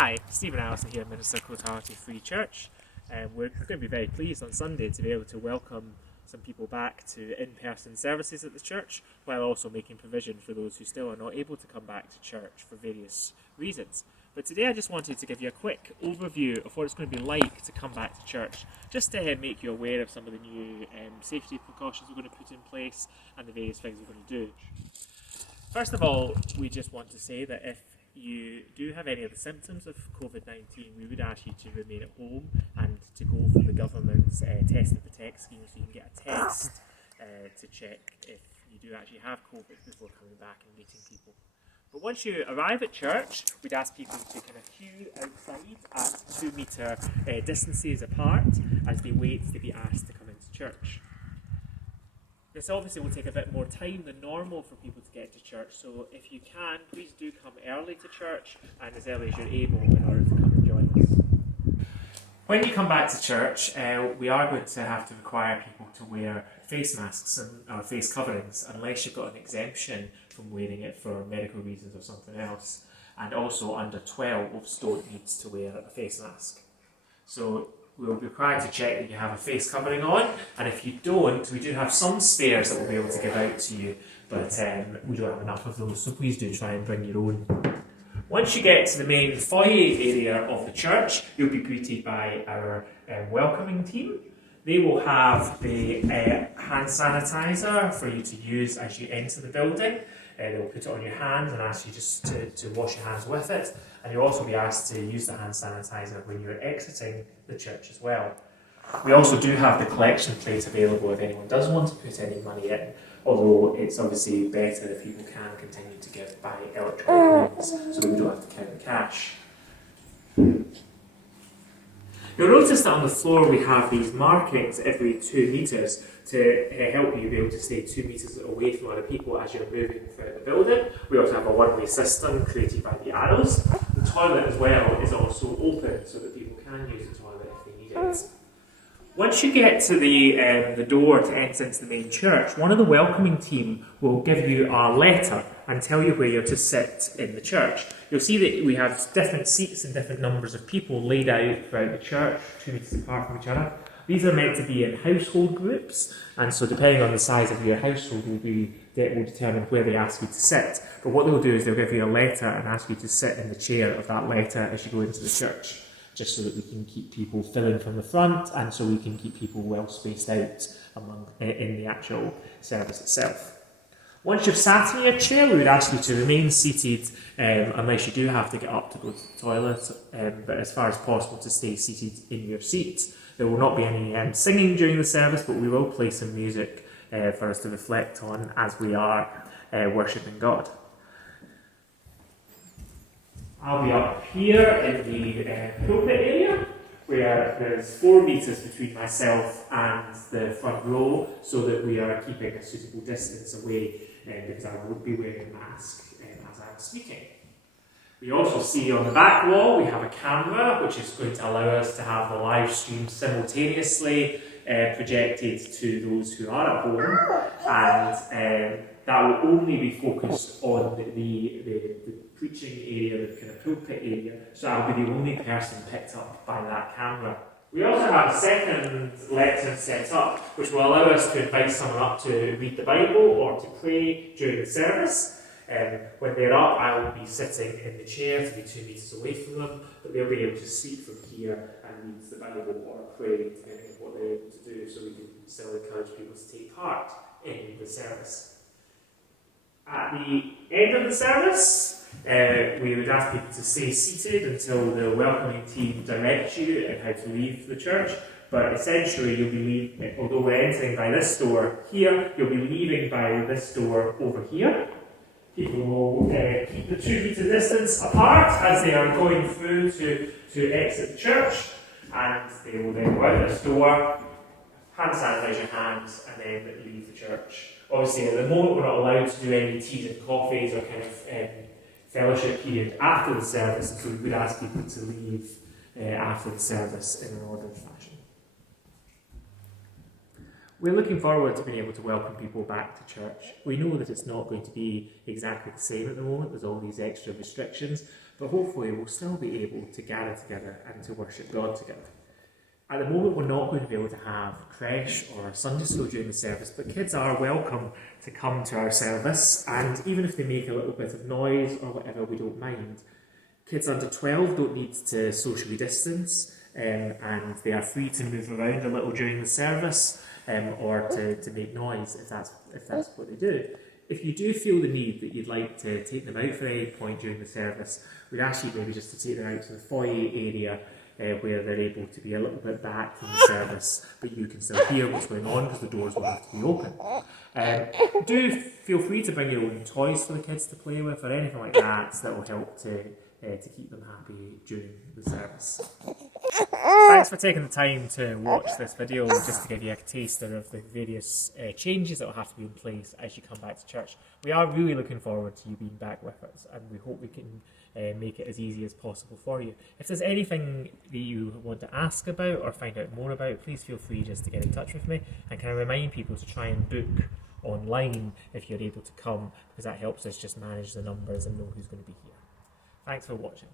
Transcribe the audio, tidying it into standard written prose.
Hi, Stephen.allison here, Minister of Totality Free Church. We're going to be very pleased on Sunday to be able to welcome some people back to in-person services at the church, while also making provision for those who still are not able to come back to church for various reasons. But today I just wanted to give you a quick overview of what it's going to be like to come back to church, just to make you aware of some of the new safety precautions we're going to put in place and the various things we're going to do. First of all, we just want to say that if you do have any of the symptoms of COVID-19, we would ask you to remain at home and to go for the government's test and protect scheme, so you can get a test to check if you do actually have COVID before coming back and meeting people. But once you arrive at church, we'd ask people to kind of queue outside at 2 metre distances apart as they wait to be asked to come into church. This obviously will take a bit more time than normal for people to get to church, so if you can, please do come early to church and as early as you're able in order to come and join us. When you come back to church, we are going to have to require people to wear face masks or face coverings unless you've got an exemption from wearing it for medical reasons or something else. And also under 12 don't need to wear a face mask. So we'll be required to check that you have a face covering on, and if you don't, we do have some spares that we'll be able to give out to you, but we don't have enough of those, so please do try and bring your own. Once you get to the main foyer area of the church, you'll be greeted by our welcoming team. They will have the hand sanitizer for you to use as you enter the building. They'll put it on your hands and ask you just to wash your hands with it. And you'll also be asked to use the hand sanitizer when you're exiting the church as well. We also do have the collection plate available if anyone does want to put any money in, although it's obviously better if people can continue to give by electronic means, so we don't have to count the cash. You'll notice that on the floor we have these markings every 2 metres to help you be able to stay 2 metres away from other people as you're moving throughout the building. We also have a one-way system created by the arrows. The toilet as well is also open so that people can use the toilet if they need it. Once you get to the door to enter into the main church, one of the welcoming team will give you a letter and tell you where you're to sit in the church. You'll see that we have different seats and different numbers of people laid out throughout the church, 2 metres apart from each other. These are meant to be in household groups, and so depending on the size of your household will determine where they ask you to sit. But what they'll do is they'll give you a letter and ask you to sit in the chair of that letter as you go into the church, just so that we can keep people filling from the front and so we can keep people well spaced out in the actual service itself. Once you've sat in your chair, we would ask you to remain seated unless you do have to get up to go to the toilet, but as far as possible to stay seated in your seat. There will not be any singing during the service, but we will play some music for us to reflect on as we are worshipping God. I'll be up here in the pulpit area, where there's 4 metres between myself and the front row, so that we are keeping a suitable distance away, because I would be wearing a mask as I'm speaking. We also see on the back wall we have a camera, which is going to allow us to have the live stream simultaneously projected to those who are at home, and that will only be focused on the preaching area, the kind of pulpit area, so I'll be the only person picked up by that camera. We also have a second lectern set up, which will allow us to invite someone up to read the Bible or to pray during the service. When they're up, I will be sitting in the chair to be 2 metres away from them, but they'll be able to speak from here and read the Bible or pray, depending on what they're able to do, so we can still encourage people to take part in the service. At the end of the service, we would ask people to stay seated until the welcoming team directs you on how to leave the church. But essentially, you'll be leaving, although we're entering by this door here, you'll be leaving by this door over here. People will keep the 2 metre distance apart as they are going through to exit the church, and they will then go out this door, hand sanitize your hands, and then leave the church. Obviously, at the moment, we're not allowed to do any teas and coffees or kind of fellowship period after the service, so we would ask people to leave after the service in an ordered fashion. We're looking forward to being able to welcome people back to church. We know that it's not going to be exactly the same at the moment, there's all these extra restrictions, but hopefully we'll still be able to gather together and to worship God together. At the moment, we're not going to be able to have creche or Sunday school during the service, but kids are welcome to come to our service, and even if they make a little bit of noise or whatever, we don't mind. Kids under 12 don't need to socially distance, and they are free to move around a little during the service, or to make noise if that's what they do. If you do feel the need that you'd like to take them out for any point during the service, we'd ask you maybe just to take them out to the foyer area where they're able to be a little bit back from the service, but you can still hear what's going on because the doors will have to be open. Do feel free to bring your own toys for the kids to play with or anything like that that will help to keep them happy during the service. Thanks for taking the time to watch this video, just to give you a taster of the various changes that will have to be in place as you come back to church. We are really looking forward to you being back with us, and we hope we can make it as easy as possible for you. If there's anything that you want to ask about or find out more about, please feel free just to get in touch with me, and can I remind people to try and book online if you're able to come, because that helps us just manage the numbers and know who's going to be here. Thanks for watching.